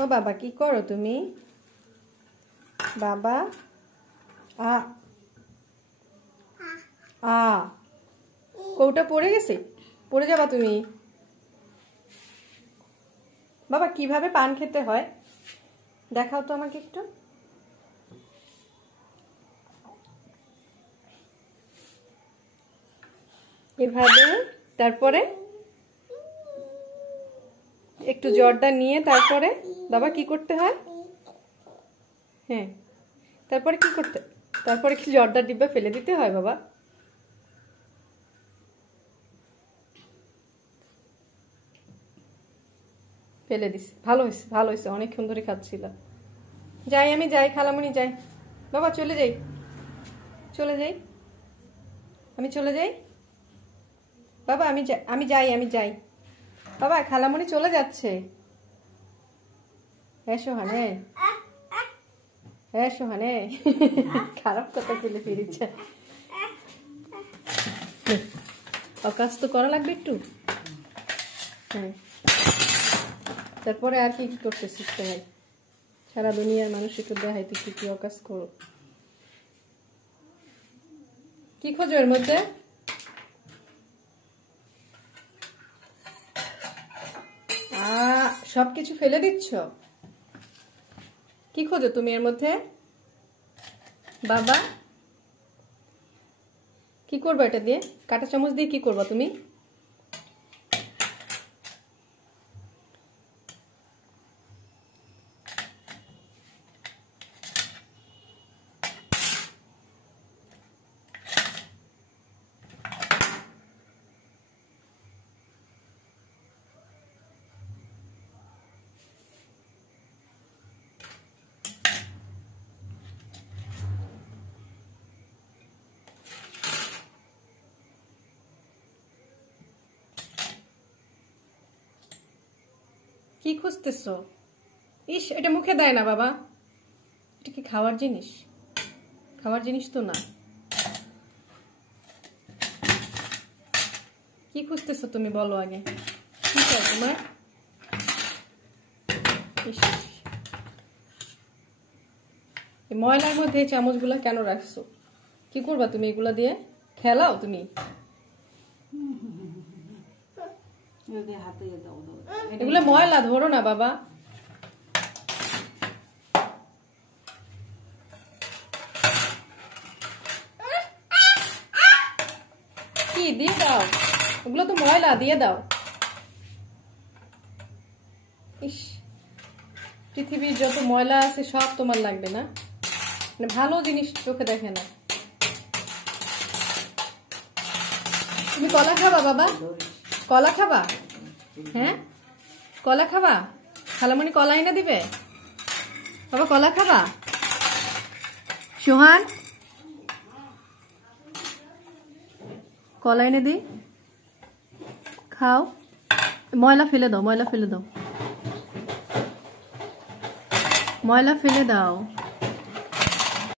ও বাবা কি করো তুমি? বাবা আ আ কৌটা পড়ে গেছে, পড়ে যাবা তুমি। বাবা কিভাবে পান খেতে হয় দেখাও তো আমাকে একটু। এভাবে, তারপরে একটু জর্দা নিয়ে তারপরে বাবা কি করতে হয়? হ্যাঁ, তারপরে কি করতে, তারপরে কি জর্দার ডিব্বা ফেলে দিতে হয় বাবা? ফেলে দিস, ভালো হয়েছে ভালো হয়েছে, অনেকক্ষণ ধরে খাচ্ছিল। যাই আমি যাই, খালামণি যাই। বাবা চলে যাই, চলে যাই, আমি চলে যাই বাবা, আমি যাই, আমি যাই বাবা, খালামণি চলে যাচ্ছে। হ্যাঁ সোহানে, হ্যাঁ সোহানে, খারাপ কথা তুলে ফিরেছে। অকাজ তো করা লাগবে একটু। হ্যাঁ, তারপরে আর কি করতেছিস ভাই? সারা দুনিয়ার মানুষ একটু দেখাই তুই কি কি অকাজ করো। কি খোঁজো এর মধ্যে? সবকিছু ফেলে দিচ্ছ? কি খোঁজো তুমি এর মধ্যে বাবা? কি করবো এটা দিয়ে? কাঁটা চামচ দিয়ে কি করবো তুমি? কি খুঁজতেছো? ইস, এটা মুখে দেয় না বাবা, এটা কি খাওয়ার জিনিস? খাওয়ার জিনিস তো না। কি খুঁজতেছো তুমি বলো আগে, কি চাই তোমার? ময়লার মধ্যে এই চামচগুলা কেন রাখছো? কি করবা তুমি এগুলা দিয়ে? খেলাও তুমি? এগুলো ময়লা, ধরো না বাবা। কি দিয়ে দাও, ওগুলো তো ময়লা, দিয়ে দাও। ইস, পৃথিবীর যত ময়লা আছে সব তোমার লাগবে না, মানে ভালো জিনিস চোখে দেখে না। তুমি কলা খাবা বাবা? কলা খাবা? হ্যাঁ, কলা খাবা? খালামণি কলা এনে দিবে বাবা? কলা খাবা? সোহান কলা এনে দি, খাও। ময়লা ফেলে দাও, ময়লা ফেলে দাও, ময়লা ফেলে দাও।